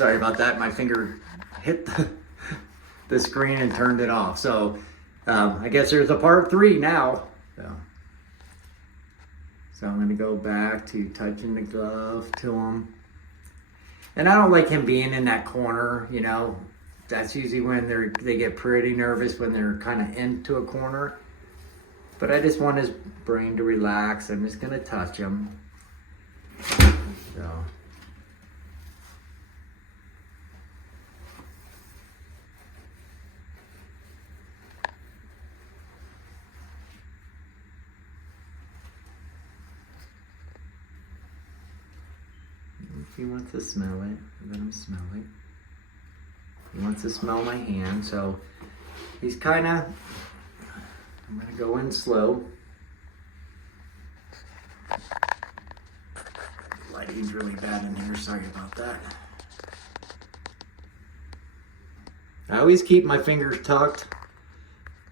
Sorry about that. My finger hit the screen and turned it off. So I guess there's a part 3 now. So I'm gonna go back to touching the glove to him. And I don't like him being in that corner, you know. That's usually when they get pretty nervous, when they're kind of into a corner. But I just want his brain to relax. I'm just gonna touch him. So. If he wants to smell it, let him smell it. He wants to smell my hand, so he's kind of, I'm going to go in slow. Lighting's really bad in here, sorry about that. I always keep my fingers tucked.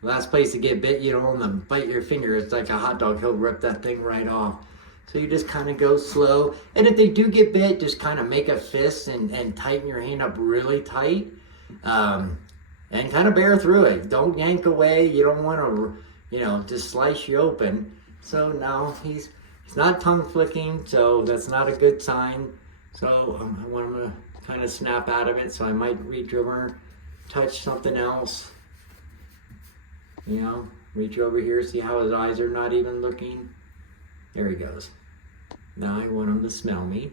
Last place to get bit, you don't want to bite your finger. It's like a hot dog, he'll rip that thing right off. So you just kind of go slow. And if they do get bit, just kind of make a fist and tighten your hand up really tight. And kind of bear through it. Don't yank away. You don't want to, you know, just slice you open. So now he's not tongue flicking, so that's not a good sign. So I want him to kind of snap out of it. So I might reach over, touch something else. You know, reach over here, see how his eyes are not even looking. There he goes. Now I want him to smell me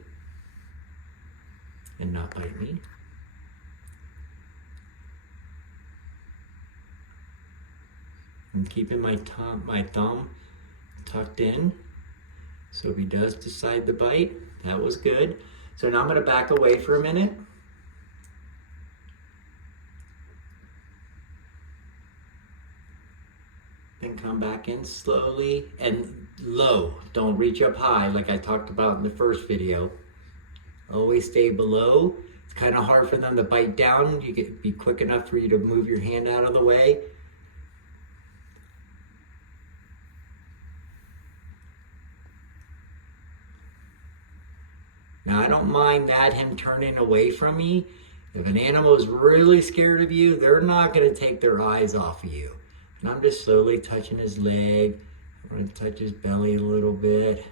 and not bite me. I'm keeping my thumb tucked in. So if he does decide to bite, that was good. So now I'm going to back away for a minute. Then come back in slowly and low. Don't reach up high like I talked about in the first video. Always stay below. It's kind of hard for them to bite down. You can be quick enough for you to move your hand out of the way. Now I don't mind that, him turning away from me. If an animal is really scared of you, they're not going to take their eyes off of you. And I'm just slowly touching his leg. I'm going to touch his belly a little bit.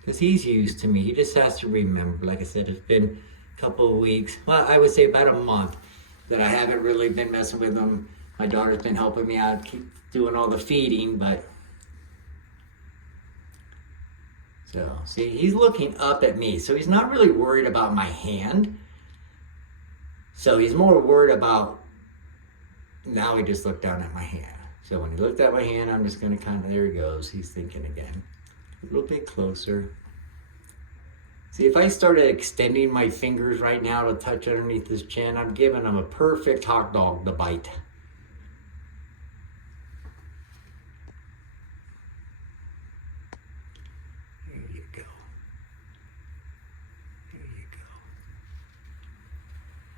Because he's used to me. He just has to remember. Like I said, it's been a couple of weeks. Well, I would say about a month that I haven't really been messing with him. My daughter's been helping me out, keep doing all the feeding, but... So, see, he's looking up at me. So he's not really worried about my hand. So he's more worried about... Now he just looked down at my hand. So when he looked at my hand, I'm just going to kind of, there he goes. He's thinking again. A little bit closer. See, if I started extending my fingers right now to touch underneath his chin, I'm giving him a perfect hot dog to bite. There you go. There you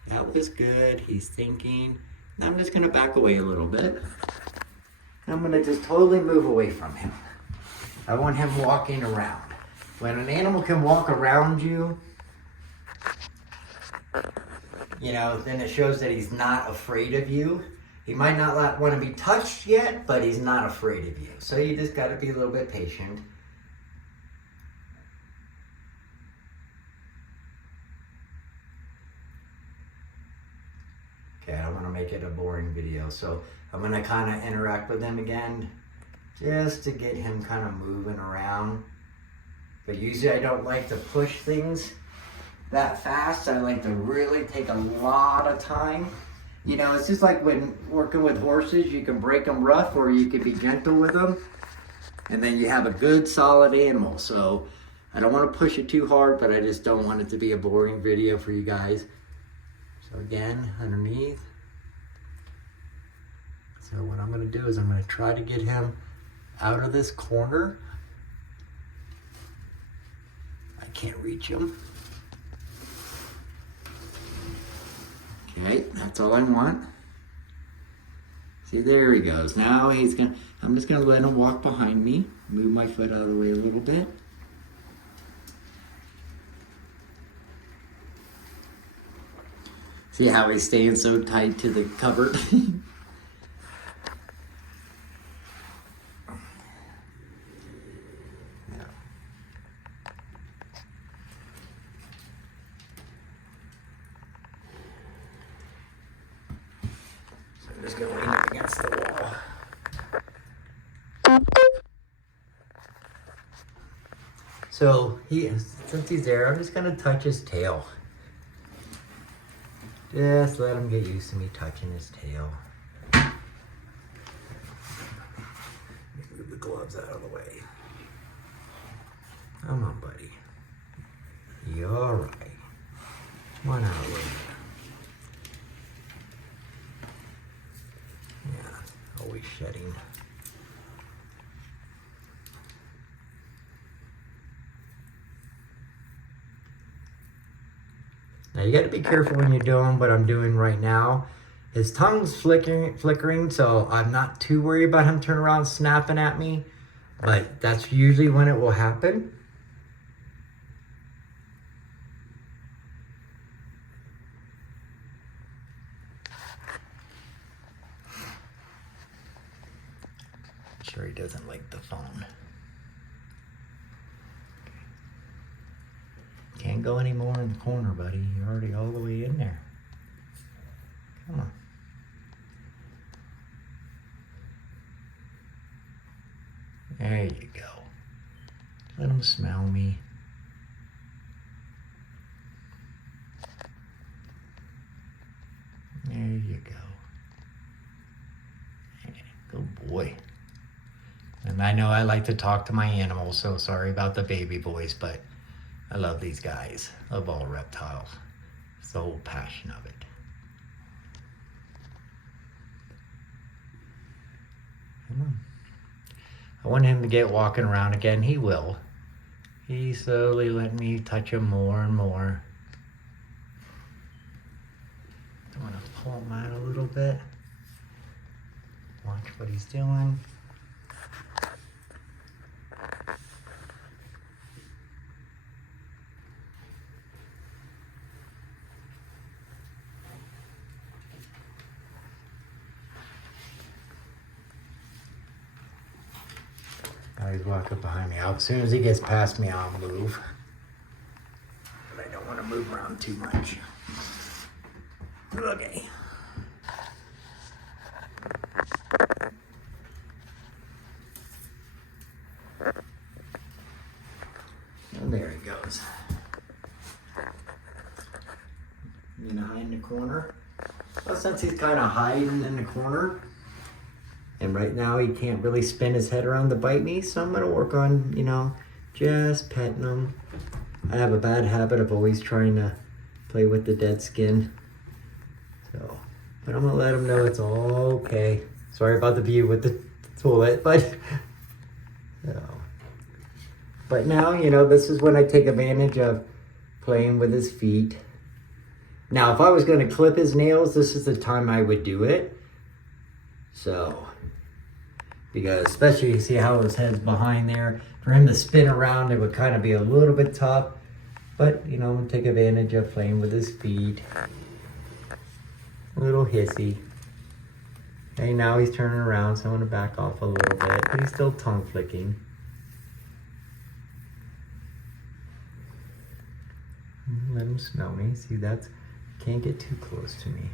go. That was good. He's thinking. Now I'm just going to back away a little bit. I'm going to just totally move away from him. I want him walking around. When an animal can walk around you, you know, then it shows that he's not afraid of you. He might not want to be touched yet, but he's not afraid of you. So you just got to be a little bit patient. Okay, I don't want to make it a boring video, so I'm going to kind of interact with him again just to get him kind of moving around. But usually I don't like to push things that fast. I like to really take a lot of time. You know, it's just like when working with horses, you can break them rough or you can be gentle with them. And then you have a good solid animal. So I don't want to push it too hard, but I just don't want it to be a boring video for you guys. So again, underneath. So what I'm going to do is I'm going to try to get him out of this corner. I can't reach him. Okay, that's all I want. See, there he goes. Now I'm just gonna let him walk behind me. Move my foot out of the way a little bit. See how he's staying so tight to the cupboard? I'm just gonna lean up against the wall. So since he's there, I'm just gonna touch his tail. Just let him get used to me touching his tail. Move the gloves out of the way. Come on, buddy. You're all right. Come on out of the way. Yeah, always shedding. Now you got to be careful when you're doing what I'm doing right now. His tongue's flickering, so I'm not too worried about him turning around snapping at me. But that's usually when it will happen. Sure he doesn't like the phone. Can't go any more in the corner, buddy. You're already all the way in there. Come on. There you go. Let him smell me. There you go. Good boy. And I know I like to talk to my animals, so sorry about the baby voice, but I love these guys. Love all reptiles. It's the whole passion of it. Come on. I want him to get walking around again. He will. He's slowly letting me touch him more and more. I want to pull him out a little bit. Watch what he's doing. Now he's walking behind me. As soon as he gets past me, I'll move. But I don't want to move around too much. Okay. And there he goes. You gonna hide in the corner? Well, since he's kind of hiding in the corner, and right now he can't really spin his head around to bite me, so I'm gonna work on, just petting him. I have a bad habit of always trying to play with the dead skin. So, but I'm gonna let him know it's all okay. Sorry about the view with the toilet, but but now, this is when I take advantage of playing with his feet. Now, if I was gonna clip his nails, this is the time I would do it. So, because especially you see how his head's behind there, for him to spin around, it would kind of be a little bit tough. But, take advantage of playing with his feet. A little hissy. Hey, now he's turning around, so I'm gonna back off a little bit, but he's still tongue flicking. Let him smell me. See, can't get too close to me.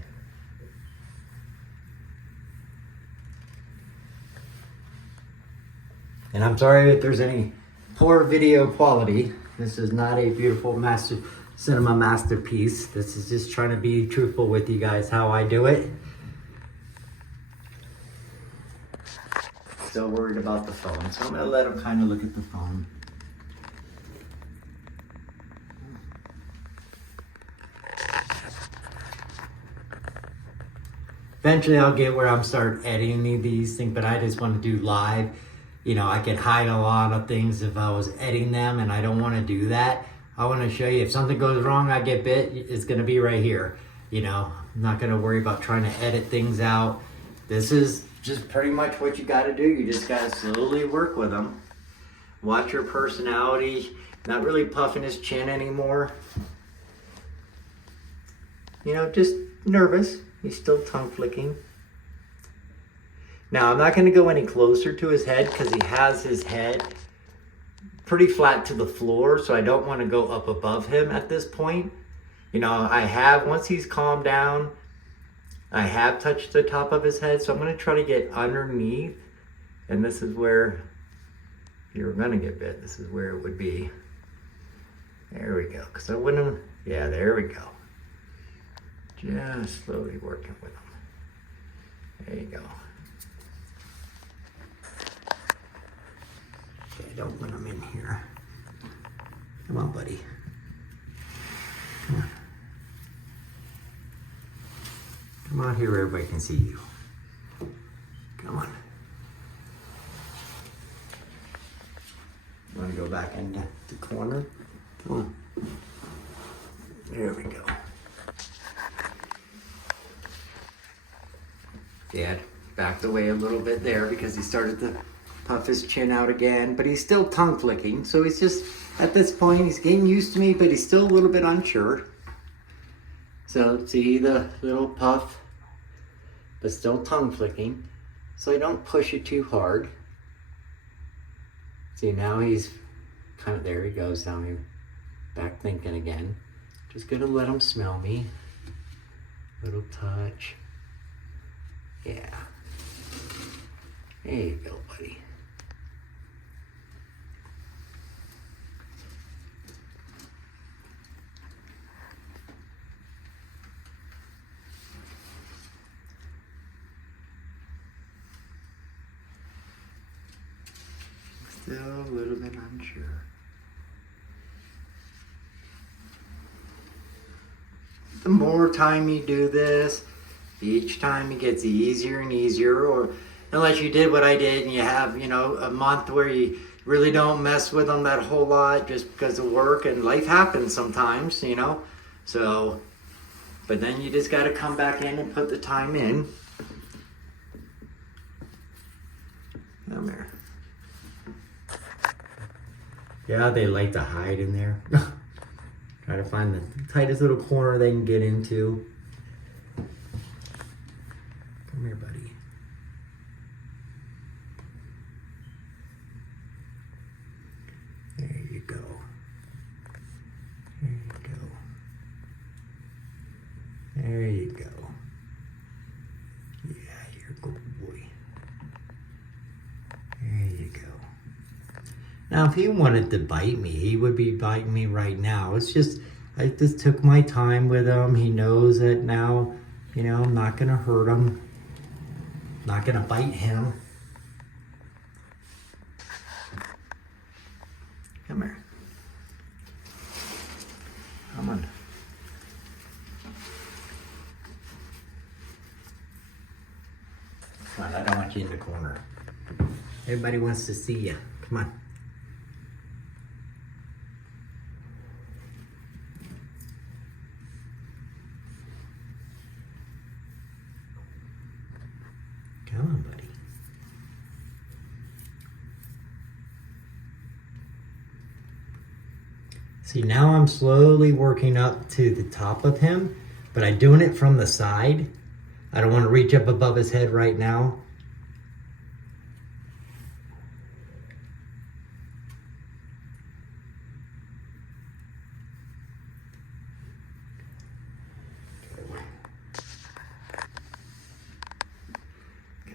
And I'm sorry if there's any poor video quality. This is not a beautiful cinema masterpiece. This is just trying to be truthful with you guys how I do it. Still worried about the phone, so I'm gonna let him kind of look at the phone. Eventually I'll get where I'm start editing these things, but I just want to do live. I can hide a lot of things if I was editing them, and I don't want to do that. I want to show you if something goes wrong, I get bit, it's going to be right here. I'm not going to worry about trying to edit things out. This is just pretty much what you got to do. You just got to slowly work with them. Watch your personality. Not really puffing his chin anymore. you know, just nervous. He's still tongue flicking. Now, I'm not going to go any closer to his head because he has his head pretty flat to the floor, so I don't want to go up above him at this point. You know, once he's calmed down, I have touched the top of his head, so I'm going to try to get underneath, and this is where you're going to get bit. This is where it would be. There we go, because I wouldn't, yeah, there we go. Just slowly working with him. There you go. Okay, I don't want him in here. Come on, buddy. Come on. Come on here where everybody can see you. Come on. Want to go back into the corner? Come on. There we go. Dad backed away a little bit there because he started to puff his chin out again, but he's still tongue flicking. So he's just, at this point, he's getting used to me, but he's still a little bit unsure. So see the little puff, but still tongue flicking. So I don't push it too hard. See, now he's kind of, there he goes down here, back thinking again. Just gonna let him smell me. Little touch. Yeah. There you go, buddy. Still a little bit unsure. The more time you do this, each time it gets easier and easier, or unless you did what I did and you have, you know, a month where you really don't mess with them that whole lot just because of work, and life happens sometimes, you know. So, but then you just got to come back in and put the time in. Come here. Yeah, they like to hide in there. Try to find the tightest little corner they can get into. Come here, buddy. There you go. There you go. There you go. Yeah, you're a good boy. There you go. Now, if he wanted to bite me, he would be biting me right now. It's just, I just took my time with him. He knows that now, you know, I'm not going to hurt him. Not going to bite him. Come here. Come on. Come on, I don't want you in the corner. Everybody wants to see you. Come on. Come on, buddy. See, now I'm slowly working up to the top of him, but I'm doing it from the side. I don't want to reach up above his head right now.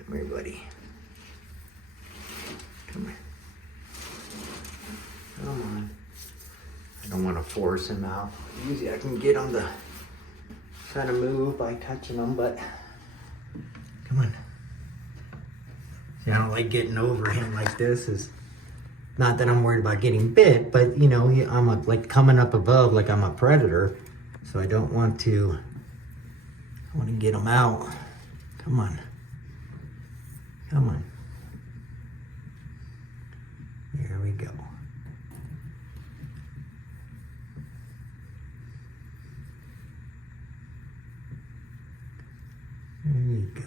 Come here, buddy. Come here. Come on. I don't want to force him out. Usually I can get him to kind of move by touching him, but come on. See, I don't like getting over him like this. Is not that I'm worried about getting bit, but you know, I'm like coming up above like I'm a predator, so I don't want to. I want to get him out. Come on. Come on. There we go. There you go.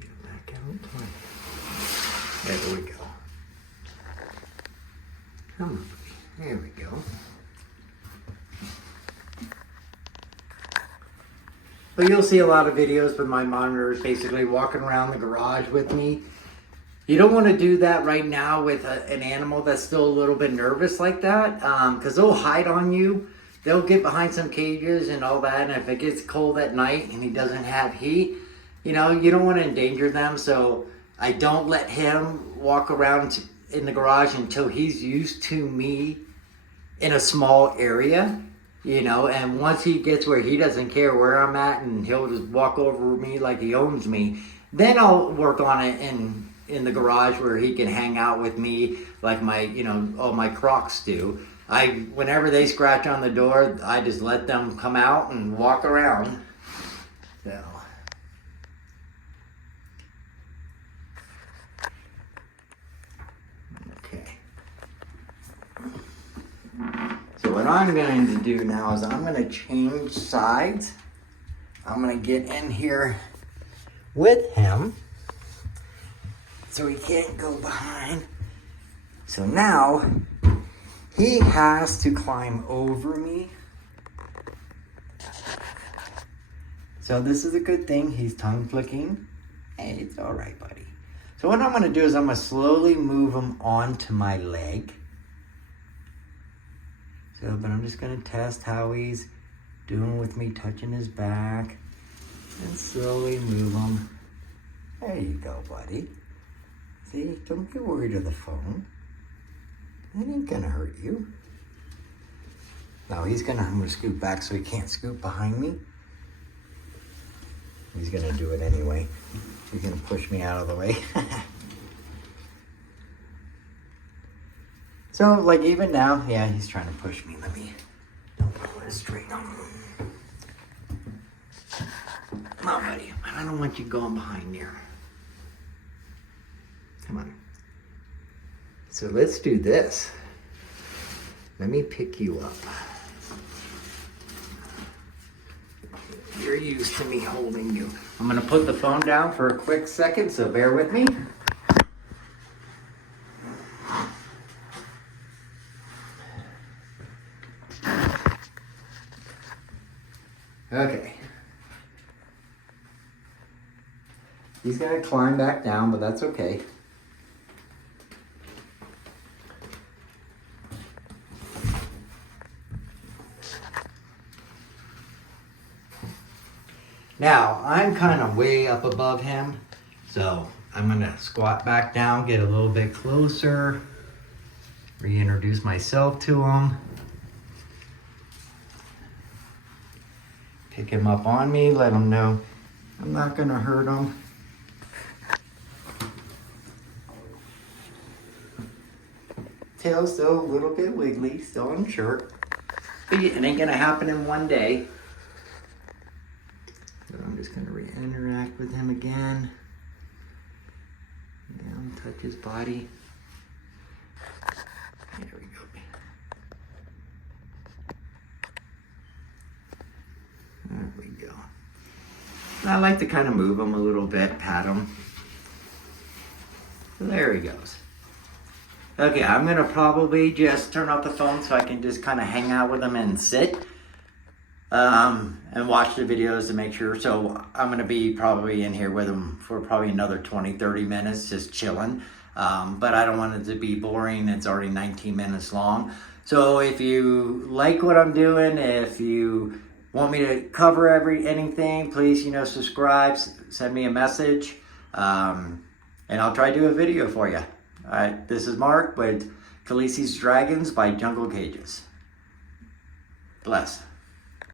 Get back out. There we go. Come on, there we go. But you'll see a lot of videos with my monitors basically walking around the garage with me. You don't want to do that right now with an animal that's still a little bit nervous like that, because they'll hide on you. They'll get behind some cages and all that, and if it gets cold at night and he doesn't have heat, you know, you don't want to endanger them. So I don't let him walk around in the garage until he's used to me in a small area, you know, and once he gets where he doesn't care where I'm at and he'll just walk over me like he owns me, then I'll work on it in the garage where he can hang out with me like my, you know, all my Crocs do. Whenever they scratch on the door, I just let them come out and walk around. So. Okay. So what I'm going to do now is I'm going to change sides. I'm going to get in here with him so he can't go behind. So now he has to climb over me. So this is a good thing. He's tongue flicking. Hey, it's all right, buddy. So what I'm going to do is I'm going to slowly move him onto my leg. So, but I'm just going to test how he's doing with me touching his back. And slowly move him. There you go, buddy. See, don't get worried of the phone. It ain't gonna hurt you. Now I'm gonna scoot back so he can't scoot behind me. He's gonna do it anyway. He's gonna push me out of the way. So, like even now, yeah, he's trying to push me. Don't pull it straight on. Come on, buddy. I don't want you going behind there. Come on. So let's do this. Let me pick you up. You're used to me holding you. I'm gonna put the phone down for a quick second, so bear with me. Okay. He's gonna climb back down, but that's okay. Now, I'm kind of way up above him, so I'm gonna squat back down, get a little bit closer, reintroduce myself to him. Pick him up on me, let him know I'm not gonna hurt him. Tail's still a little bit wiggly, still unsure. But it ain't gonna happen in one day. So I'm just gonna interact with him again. Down, touch his body. There we go. There we go. I like to kind of move him a little bit, pat him. So there he goes. Okay, I'm gonna probably just turn off the phone so I can just kind of hang out with him and sit. And watch the videos to make sure. So I'm gonna be probably in here with him for probably another 20-30 minutes, just chilling. But I don't want it to be boring. It's already 19 minutes long. So if you like what I'm doing, if you want me to cover anything, please, subscribe, send me a message, and I'll try to do a video for you. All right, this is Mark with Khaleesi's Dragons by Jungle Cages. Bless.